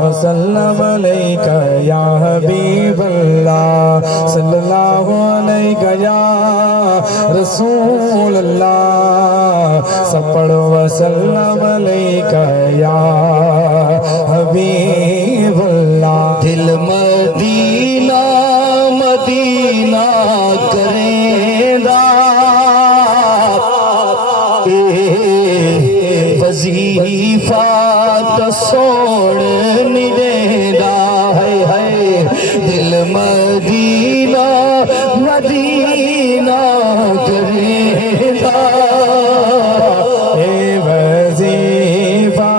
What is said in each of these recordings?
वसल्लम अलैका या हबीबल्लाह सल्लल्लाहु अलैका या रसूल अल्लाह सब पढ़ो वसल्लम अलैका या हबीबल्लाह। दिल मदीना मदीना करेंदा वजीफा तो सोण निदेदा है दिल मदीना मदीना करेदा वजीफा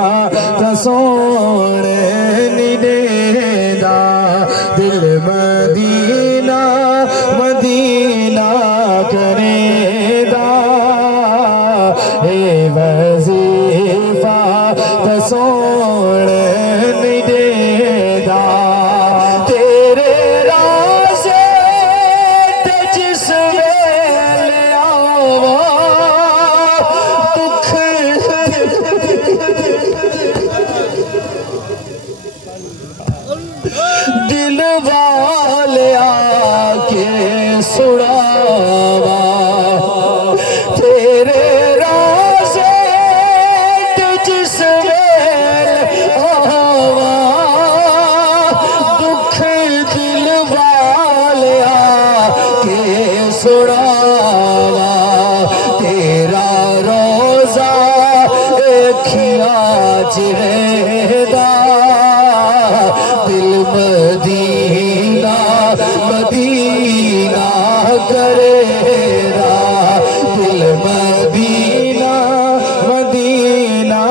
तो सोण निदेदा दिल मदीना मदीना करेदा वजीफा तो सोण निदेदा तेरे राज़े ते जिस वेले आवा दुख दिल वाले आके सुनावा तेरे राज़े ते जिस वेले आवा दुख दिल वाले आके सुनावा तेरा रोज़ा अखियां च रहदा दिल मदीना मदीना करेदा दिल मदीना मदीना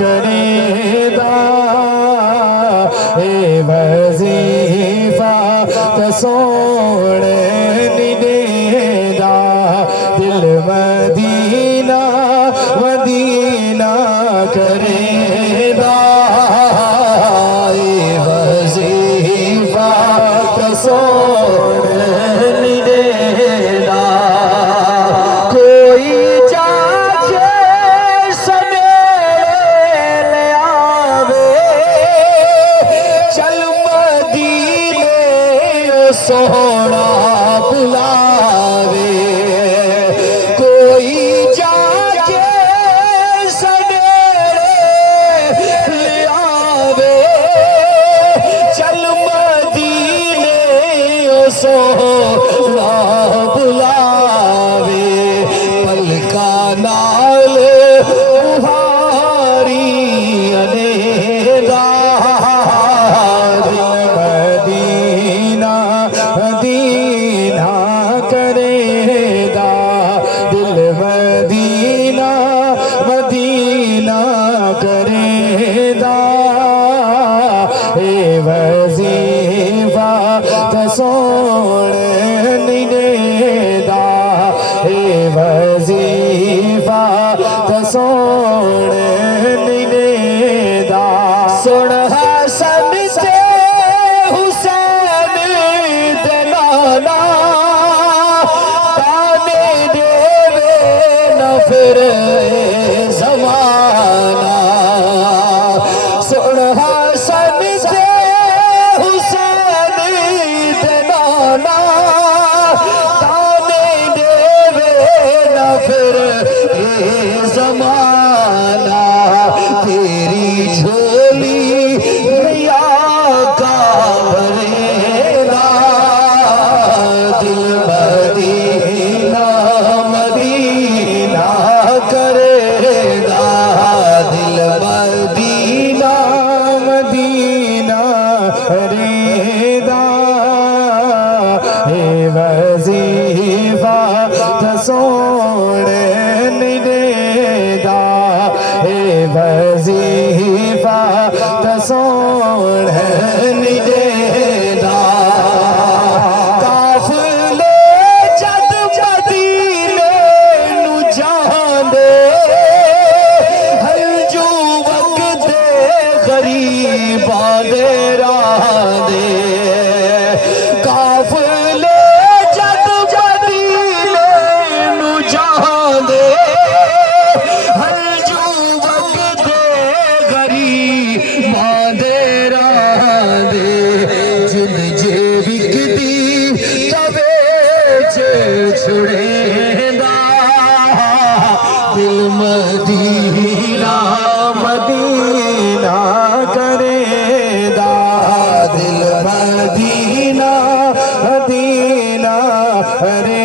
करेदा वजीफा तो सोण निदेदा दिल मदीना मदीना करेदा वजीफा तो सोण निदेदा कोई जाके सवेरे आवे चल मदीने सोहना बुलावे कोई जाके सवेरे आवे चल मदीने सोहना बुलावे पलका नाल बुहारी अनेदा मदीना मदीना करेदा दिल मदीना मदीना करेदा वजीफा तो सोण निदेदा वजीफा तो सोण निदेदा सुन हसन ते हुसैन दे नाना ताने देवे न फिर ज़माना सुन हसन ते हुसैन दे नाना ताने देवे न फिर ज़माना तेरी झोली मैया का भरेगा दिल मदीना मदीना करेगा दिल मदीना मदीना करेगा वजीफा तो सोण निदेदा वजीफा तो सोण निदेदा काफिले जद मदीने नू जांदे हंजू वगदे गरीबां दे राह दे काफिले जद मदीने नू जांदे हंजू वगदे गरीबां दे राह छुड़ेंदा दिल मदीना मदीना करेंदा दिल मदीना मदीना करे